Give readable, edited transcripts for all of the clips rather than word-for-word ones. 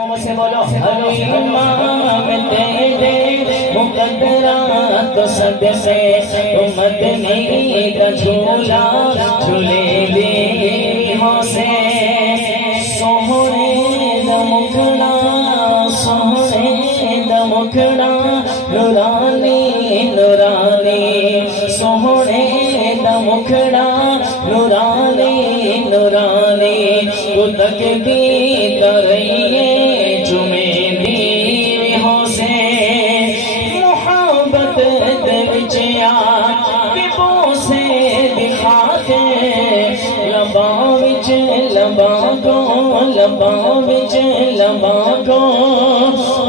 से बोलो हलीमा में तेरे मुकद्दरात सदसे मदनी का झूला झूले दे से सोहने दमुखड़ा नूरानी नूरानी सोहने दमुखड़ा नूरानी नूरानी को तकदी कर रही जुमे दी हो से मोहब्बत दे विच आके पोसे दिखा के लबां विच लबां को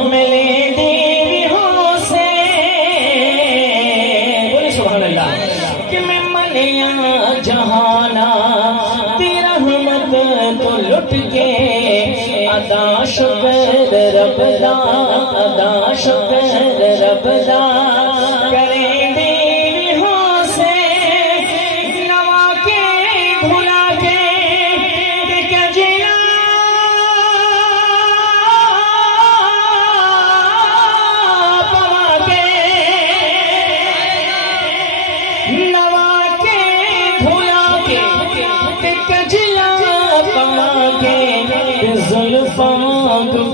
मिले दी हो से बोले सुभान अल्लाह कि मैं मनिया जहाना तेरा रहमत तो लुट के अदा शुक्र रब दा अदा शुक्र रब दा करे दी हो से नवा के भुला के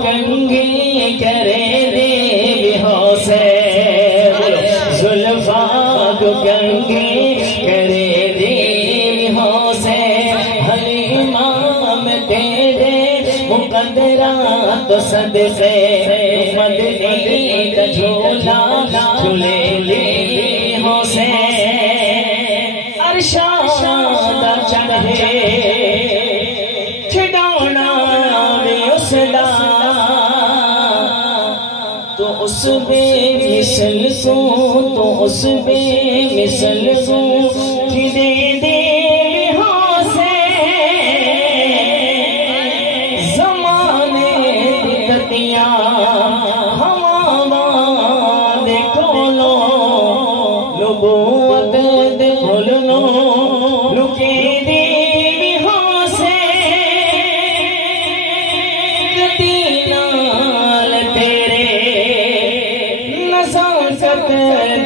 कंगी करे दे बेहोसे जुल्फा को कंगी करे दे बेहोसे हलीमा में तेरे मुकद्दरात सदसे मदनी का झूला झूले दे बेहोसे अरशाद चढ़े खिडौना उसदा तो उस बेमिसल तो उस बेमिसल कि दे दे हो से ज़माने दी ततियां हवा दे कोलो नबूवत दे खोलनो लुके दे हो से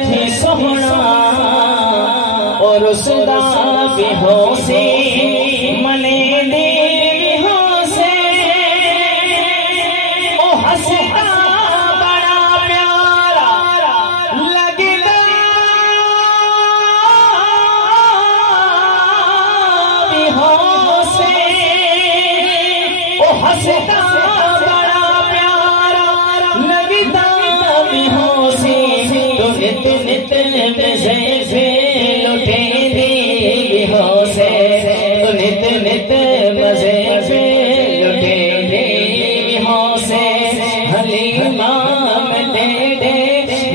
थी सोहना और उसदा बेहोसे मने दे बेहोसे ओ हंसता बड़ा प्यारा लगदा बेहोसे ओ हंसता बड़ा प्यारा लगदा बेहोसे नित नित मज़े से लुटे दे बेहोसे नित नित मज़े से लुटे दे बेहोसे हलीमा में तेरे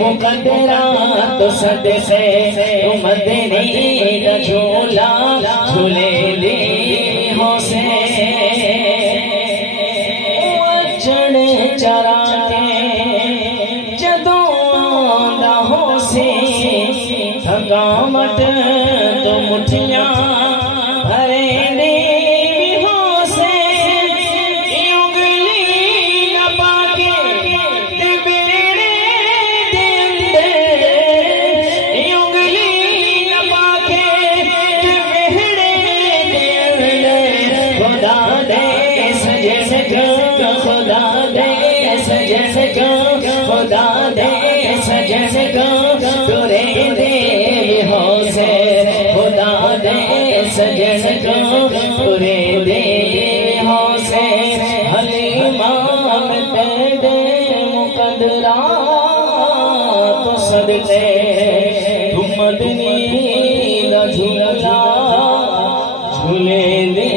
मुकद्दरात सदसे मदनी का झूला झूले दे बेहोसे चढ़ चरा थकावट तो मुठियां भरे दे बेहोसे उंगली न पाके ते बेड़े दे उंगली न पाके ते बेड़े दे खुदा दे सजन को खुदा दे सजन को खुदा दे सजन को तुरे दे बेहोसे खुदा दे सजन को तुरे दे बेहोसे हलीमा में तेरे मुकद्दरात सदसे तुम मदनी का झूला झूले दे